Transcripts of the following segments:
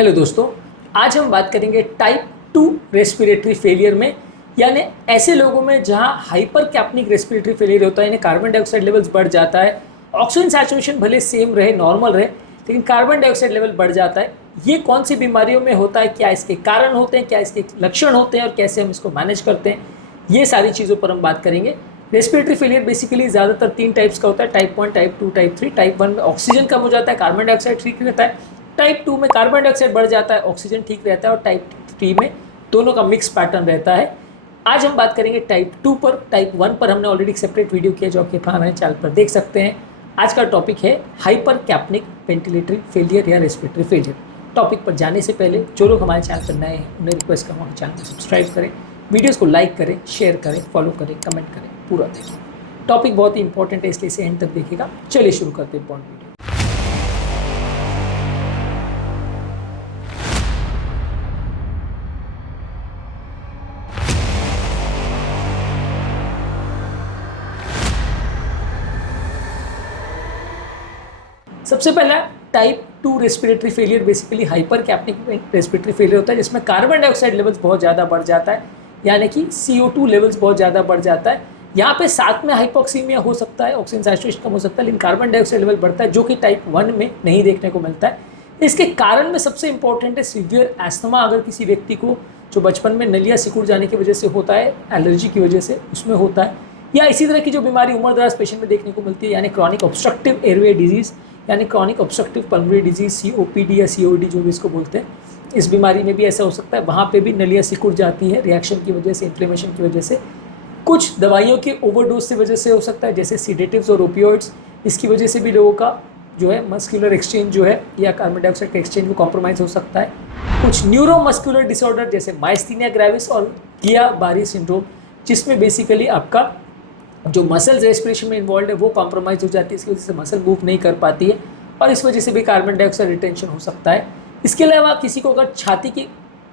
Hello दोस्तों, आज हम बात करेंगे टाइप 2 रेस्पिरेटरी फेलियर में, यानी ऐसे लोगों में जहां हाइपर कैप्निक रेस्पिरेटरी फेलियर होता है, यानी कार्बन डाइऑक्साइड लेवल्स बढ़ जाता है। ऑक्सीजन सैचुरेशन भले सेम रहे, नॉर्मल रहे, लेकिन कार्बन डाइऑक्साइड लेवल बढ़ जाता है। ये कौन सी बीमारियों में होता है, क्या इसके कारण होते हैं, क्या इसके लक्षण होते हैं और कैसे हम इसको मैनेज करते हैं, ये सारी चीज़ों पर हम बात करेंगे। रेस्पिरेटरी फेलियर बेसिकली ज़्यादातर 3 टाइप्स का होता है, टाइप 1, टाइप 2, टाइप 3। टाइप 1 में ऑक्सीजन कम हो जाता है, कार्बन डाइऑक्साइड ठीक रहता है। टाइप 2 में कार्बन डाइऑक्साइड बढ़ जाता है, ऑक्सीजन ठीक रहता है। और टाइप 3 में दोनों का मिक्स पैटर्न रहता है। आज हम बात करेंगे टाइप 2 पर। टाइप 1 पर हमने ऑलरेडी एक सेपरेट वीडियो किया जो आपके हमारे चैनल पर देख सकते हैं। आज का टॉपिक है हाइपर कैप्निक वेंटिलेटरी फेलियर या रेस्पिरेटरी फेलियर। टॉपिक पर जाने से पहले जो लोग हमारे चैनल पर नए हैं उन्हें रिक्वेस्ट करूँगा हमारे चैनल को सब्सक्राइब करें, वीडियोज़ को लाइक करें, शेयर करें, फॉलो करें, कमेंट करें, पूरा देखिए। टॉपिक बहुत ही इंपॉर्टेंट है, इसलिए इसे एंड तक देखिएगा। चलिए शुरू करते हैं इंपॉर्टेंट वीडियो। सबसे पहला type 2 respiratory failure basically hypercapnic respiratory failure होता है, जिसमें कार्बन डाइऑक्साइड लेवल्स बहुत ज़्यादा बढ़ जाता है, यानी कि CO2 लेवल्स बहुत ज़्यादा बढ़ जाता है। यहाँ पे साथ में हाइपोक्सीमिया हो सकता है, ऑक्सीजन सैचुरेशन कम हो सकता है, लेकिन कार्बन डाइऑक्साइड लेवल बढ़ता है, जो कि टाइप 1 में नहीं देखने को मिलता है। इसके कारण में सबसे इंपॉर्टेंट है सीवियर एस्थमा। अगर किसी व्यक्ति को जो बचपन में नलिया सिकुड़ जाने की वजह से होता है, एलर्जी की वजह से उसमें होता है, या इसी तरह की जो बीमारी उम्रदराज पेशेंट में देखने को मिलती है, यानी क्रॉनिक ऑब्स्ट्रक्टिव एयरवे डिजीज़, यानी chronic obstructive pulmonary disease, COPD या COD जो भी इसको बोलते हैं, इस बीमारी में भी ऐसा हो सकता है। वहाँ पे भी नलियाँ सिकुड़ जाती है रिएक्शन की वजह से, इन्फ्लेमेशन की वजह से। कुछ दवाइयों के ओवरडोज से वजह से हो सकता है, जैसे सीडेटिव्स और ओपियोइड्स। इसकी वजह से भी लोगों का जो है मस्कुलर एक्सचेंज जो है या कार्बन डाइऑक्साइड का एक्सचेंज वो कॉम्प्रोमाइज़ हो सकता है। कुछ न्यूरोमस्कुलर डिसऑर्डर जैसे माइस्थीनिया ग्रेविस और गिया-बारी सिंड्रोम, जिसमें बेसिकली आपका जो मसल्स रेस्पिरेशन में इन्वॉल्व है वो कॉम्प्रोमाइज़ हो जाती है। इसकी वजह से मसल मूव नहीं कर पाती है और इस वजह से भी कार्बन डाइऑक्साइड रिटेंशन हो सकता है। इसके अलावा किसी को अगर छाती की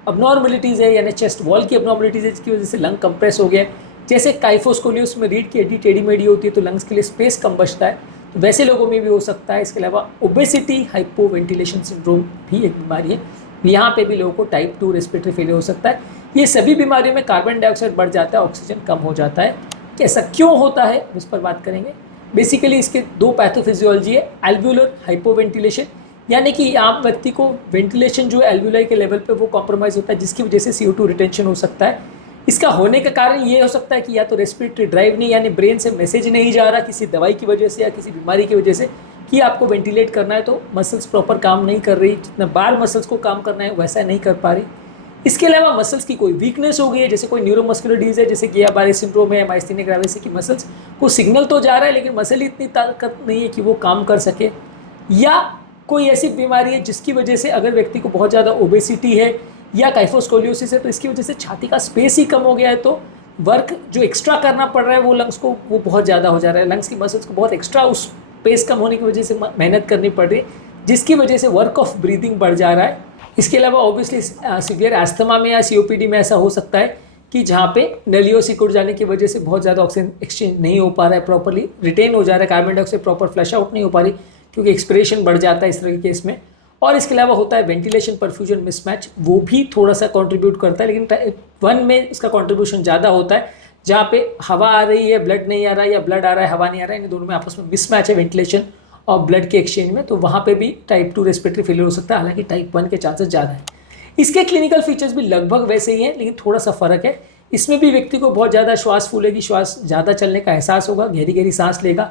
अबनॉर्मलिटीज़ है, यानी चेस्ट वॉल की अबनॉर्मलिटीज़ है, जिसकी वजह से लंग कंप्रेस हो गया, जैसे काइफोस्कोलियोस में रीढ़ की हड्डी टेढ़ी मेढ़ी होती है तो लंग्स के लिए स्पेस कम बचता है, तो वैसे लोगों में भी हो सकता है। इसके अलावा ओबेसिटी हाइपोवेंटिलेशन सिंड्रोम भी एक बीमारी है, यहाँ पे भी लोगों को टाइप 2 रेस्पिरेटरी फेलियर हो सकता है। ये सभी बीमारियों में कार्बन डाइऑक्साइड बढ़ जाता है, ऑक्सीजन कम हो जाता है। कैसा क्यों होता है इस पर बात करेंगे। बेसिकली इसके 2 पैथोफिजियोलॉजी है। एल्वुलर हाइपोवेंटिलेशन, यानी कि आम व्यक्ति को वेंटिलेशन जो है एल्वुलाई के लेवल पे वो कॉम्प्रोमाइज़ होता है, जिसकी वजह से CO2 रिटेंशन हो सकता है। इसका होने का कारण ये हो सकता है कि या तो रेस्पिरेटरी ड्राइव नहीं, यानी ब्रेन से मैसेज नहीं जा रहा किसी दवाई की वजह से या किसी बीमारी की वजह से कि आपको वेंटिलेट करना है, तो मसल्स प्रॉपर काम नहीं कर रही, जितना बार मसल्स को काम करना है वैसा नहीं कर पा रही। इसके अलावा मसल्स की कोई वीकनेस हो गई है, जैसे कोई न्यूरोमस्कुलर डिजीज है, जैसे गिया-बारी सिंड्रोम है, माइस्थीनिया ग्रेविस की मसल्स को सिग्नल तो जा रहा है लेकिन मसल ही इतनी ताकत नहीं है कि वो काम कर सके। या कोई ऐसी बीमारी है जिसकी वजह से अगर व्यक्ति को बहुत ज़्यादा ओबेसिटी है या काइफोस्कोलियोसिस है, तो इसकी वजह से छाती का स्पेस ही कम हो गया है, तो वर्क जो एक्स्ट्रा करना पड़ रहा है वो लंग्स को वो बहुत ज़्यादा हो जा रहा है। लंग्स की मसल्स को बहुत एक्स्ट्रा उस स्पेस कम होने की वजह से मेहनत करनी पड़ रही है, जिसकी वजह से वर्क ऑफ ब्रीदिंग बढ़ जा रहा है। इसके अलावा ऑब्वियसली सीवियर एस्थमा में या COPD में ऐसा हो सकता है कि जहाँ पे नलियों सिकुड़ जाने की वजह से बहुत ज़्यादा ऑक्सीजन एक्सचेंज नहीं हो पा रहा है, प्रॉपर्ली रिटेन हो जा रहा है, carbon dioxide proper flush out नहीं हो पा रही क्योंकि एक्सपिरेशन बढ़ जाता है इस तरह के केस में। और इसके अलावा होता है वेंटिलेशन परफ्यूजन मिसमैच, वो भी थोड़ा सा कॉन्ट्रीब्यूट करता है, लेकिन टाइप 1 में इसका कॉन्ट्रीब्यूशन ज़्यादा होता है, जहाँ पे हवा आ रही है ब्लड नहीं आ रहा है, या ब्लड आ रहा है हवा नहीं आ रहा है, इन दोनों में आपस में मिसमैच है वेंटिलेशन और ब्लड के एक्सचेंज में, तो वहाँ पे भी टाइप 2 रेस्पिरेटरी फेलियर हो सकता है, हालांकि टाइप 1 के चांसेस ज़्यादा है। इसके क्लिनिकल फीचर्स भी लगभग वैसे ही हैं, लेकिन थोड़ा सा फ़र्क है। इसमें भी व्यक्ति को बहुत ज़्यादा श्वास फूलेगी, श्वास ज़्यादा चलने का एहसास होगा, गहरी गहरी सांस लेगा।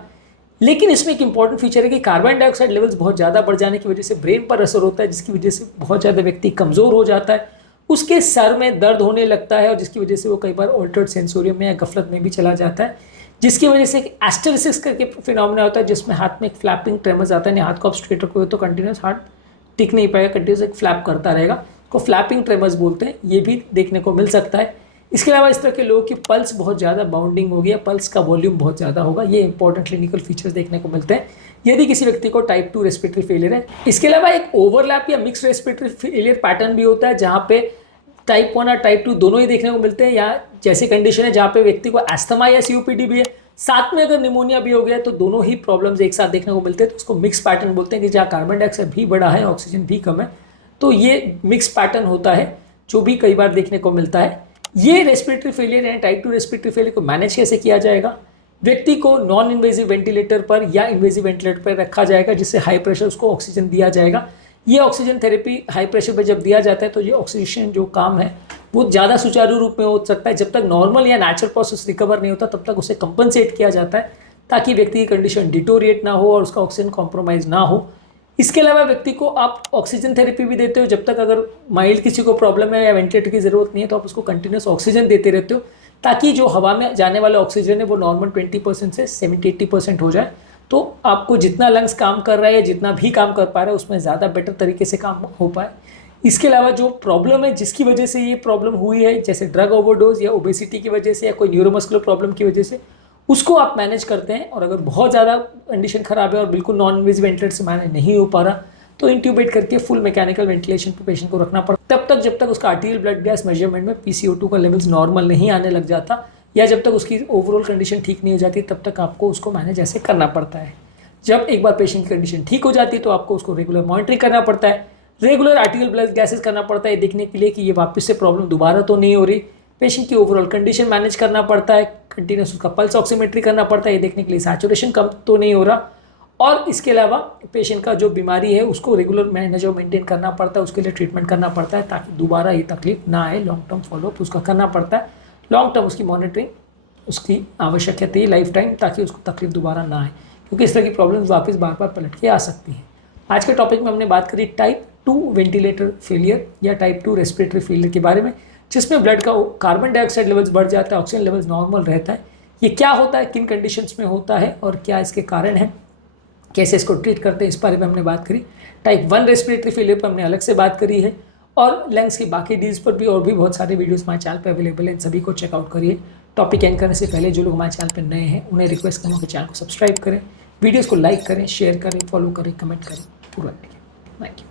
लेकिन इसमें एक इंपॉर्टेंट फीचर है कि कार्बन डाइऑक्साइड लेवल्स बहुत ज़्यादा बढ़ जाने की वजह से ब्रेन पर असर होता है, जिसकी वजह से बहुत ज़्यादा व्यक्ति कमज़ोर हो जाता है, उसके सर में दर्द होने लगता है और जिसकी वजह से वो कई बार ऑल्टर्ड सेंसोरियम में या गफलत में भी चला जाता है, जिसकी वजह से एस्टेरिसिस करके फिनोमेना होता है, जिसमें हाथ में एक फ्लैपिंग ट्रेमर्स आता है। हाथ को ऑब्स्ट्रेटर को तो कंटिन्यूस हार्ट टिक नहीं पाएगा, कंटिन्यूस एक फ्लैप करता रहेगा, को फ्लैपिंग ट्रेमर्स बोलते हैं, ये भी देखने को मिल सकता है। इसके अलावा इस तरह के लोगों की पल्स बहुत ज़्यादा बाउंडिंग होगी या पल्स का वॉल्यूम बहुत ज़्यादा होगा, ये इंपॉर्टेंट क्लिनिकल फीचर्स देखने को मिलते हैं यदि किसी व्यक्ति को टाइप 2 रेस्पिरेटरी फेलियर है। इसके अलावा एक ओवरलैप या मिक्स रेस्पिरेटरी फेलियर पैटर्न भी होता है, जहाँ पे टाइप 1 और टाइप 2 दोनों ही देखने को मिलते हैं, या जैसी कंडीशन है जहाँ पे व्यक्ति को एस्थमा या COPD भी है, साथ में अगर निमोनिया भी हो गया, तो दोनों ही प्रॉब्लम्स एक साथ देखने को मिलते हैं, तो उसको मिक्स पैटर्न बोलते हैं कि जहाँ कार्बन डाइऑक्साइड भी बढ़ा है, ऑक्सीजन भी कम है, तो ये मिक्स पैटर्न होता है जो भी कई बार देखने को मिलता है। ये रेस्पिरेटरी फेलियर यानी टाइप 2 रेस्पिरेटरी फेलियर को मैनेज कैसे किया जाएगा? व्यक्ति को नॉन इन्वेजिव वेंटिलेटर पर या इन्वेजिव वेंटिलेटर पर रखा जाएगा, जिससे हाई प्रेशर उसको ऑक्सीजन दिया जाएगा। ये ऑक्सीजन थेरेपी हाई प्रेशर पर जब दिया जाता है तो ये ऑक्सीजन जो काम है वो ज़्यादा सुचारू रूप में हो सकता है। जब तक नॉर्मल या नेचुरल प्रोसेस रिकवर नहीं होता तब तक उसे कंपनसेट किया जाता है, ताकि व्यक्ति की कंडीशन डिटोरिएट ना हो और उसका ऑक्सीजन कॉम्प्रोमाइज़ ना हो। इसके अलावा व्यक्ति को आप ऑक्सीजन थेरेपी भी देते हो, जब तक अगर माइल्ड किसी को प्रॉब्लम है या वेंटिलेटर की ज़रूरत नहीं है तो आप उसको कंटिन्यूस ऑक्सीजन देते रहते हो, ताकि जो हवा में जाने वाला ऑक्सीजन है वो नॉर्मल 20% से 70-80% हो जाए। तो आपको जितना लंग्स काम कर रहा है या जितना भी काम कर पा रहा है उसमें ज़्यादा बेटर तरीके से काम हो पाए। इसके अलावा जो प्रॉब्लम है जिसकी वजह से ये प्रॉब्लम हुई है, जैसे ड्रग ओवरडोज या ओबेसिटी की वजह से या कोई न्यूरोमस्कुलर प्रॉब्लम की वजह से, उसको आप मैनेज करते हैं। और अगर बहुत ज़्यादा कंडीशन ख़राब है और बिल्कुल नॉन इन्वेजिव वेंटिलेटर से मैनेज नहीं हो पा रहा तो इंट्यूबेट करके फुल मैकेनिकल वेंटिलेशन पे पेशेंट को रखना पड़ता है, तब तक जब तक उसका आर्टीरियल ब्लड गैस मेजरमेंट में PCO2 का लेवल्स नॉर्मल नहीं आने लग जाता, या जब तक उसकी ओवरऑल कंडीशन ठीक नहीं हो जाती तब तक आपको उसको मैनेज ऐसे करना पड़ता है। जब एक बार पेशेंट की कंडीशन ठीक हो जाती है तो आपको उसको रेगुलर मॉनिटरिंग करना पड़ता है, रेगुलर आर्टीरियल ब्लड गैसेस करना पड़ता है देखने के लिए कि ये वापस से प्रॉब्लम दोबारा तो नहीं हो रही। पेशेंट की ओवरऑल कंडीशन मैनेज करना पड़ता है, कंटिन्यूस उसका पल्स ऑक्सीमेट्री करना पड़ता है ये देखने के लिए सैचुरेशन कम तो नहीं हो रहा। और इसके अलावा पेशेंट का जो बीमारी है उसको रेगुलर मैनेज और मेंटेन करना पड़ता है, उसके लिए ट्रीटमेंट करना पड़ता है ताकि दोबारा ये तकलीफ ना आए। लॉन्ग टर्म फॉलोअप उसका करना पड़ता है, लॉन्ग टर्म उसकी मॉनिटरिंग उसकी आवश्यकता है लाइफ टाइम, ताकि उसको तकलीफ दोबारा ना आए, क्योंकि इस तरह की प्रॉब्लम्स वापस बार बार पलट के आ सकती हैं। आज के टॉपिक में हमने बात करी टाइप 2 वेंटिलेटर फेलियर या टाइप 2 रेस्पिरेटरी फेलियर के बारे में, जिसमें ब्लड का कार्बन डाइऑक्साइड लेवल्स बढ़ जाता है, ऑक्सीजन लेवल्स नॉर्मल रहता है। ये क्या होता है, किन कंडीशंस में होता है और क्या इसके कारण हैं, कैसे इसको ट्रीट करते हैं, इस बारे में हमने बात करी। टाइप 1 रेस्पिरेटरी फेलियर पर हमने अलग से बात करी है, और लंग्स की बाकी डील्स पर भी और भी बहुत सारे वीडियोस हमारे चैनल पर अवेलेबल हैं, इन सभी को चेकआउट करिए। टॉपिक एंड करने से पहले जो लोग हमारे चैनल पर नए हैं उन्हें रिक्वेस्ट करूँगा कि चैनल को सब्सक्राइब करें, वीडियोज़ को लाइक करें, शेयर करें, फॉलो करें, कमेंट करें, पूरा थैंक यू।